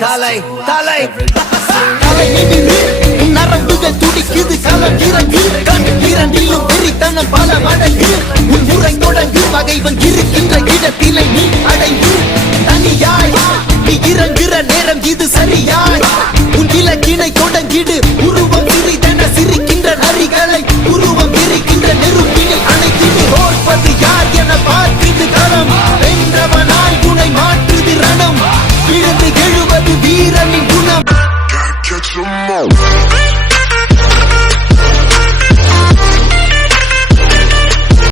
தலை தலை தலை நிமிரு நரம்புகள் துடிக்குது களம் இறங்கு கண் இரண்டிலும் வெறித்தனம் பல மடங்கு உன் முறை தொடங்கு பகைவன் இருக்கின்ற இடத்திலே நீ அடைந்து தனியாய் நீ இறங்குற நேரம் இது சரியாய் உன் இலக்கினை தொடங்கிடு உருவம் சிறிதென சிரிக்கின்ற நரிகளை உருவம் இருக்கின்ற நெருப்பினில் அணைத்திடு ஓர்ப்பது யார் என பார்க்குது களம் வென்றவனாய் உனை மாற்றுது ரணம்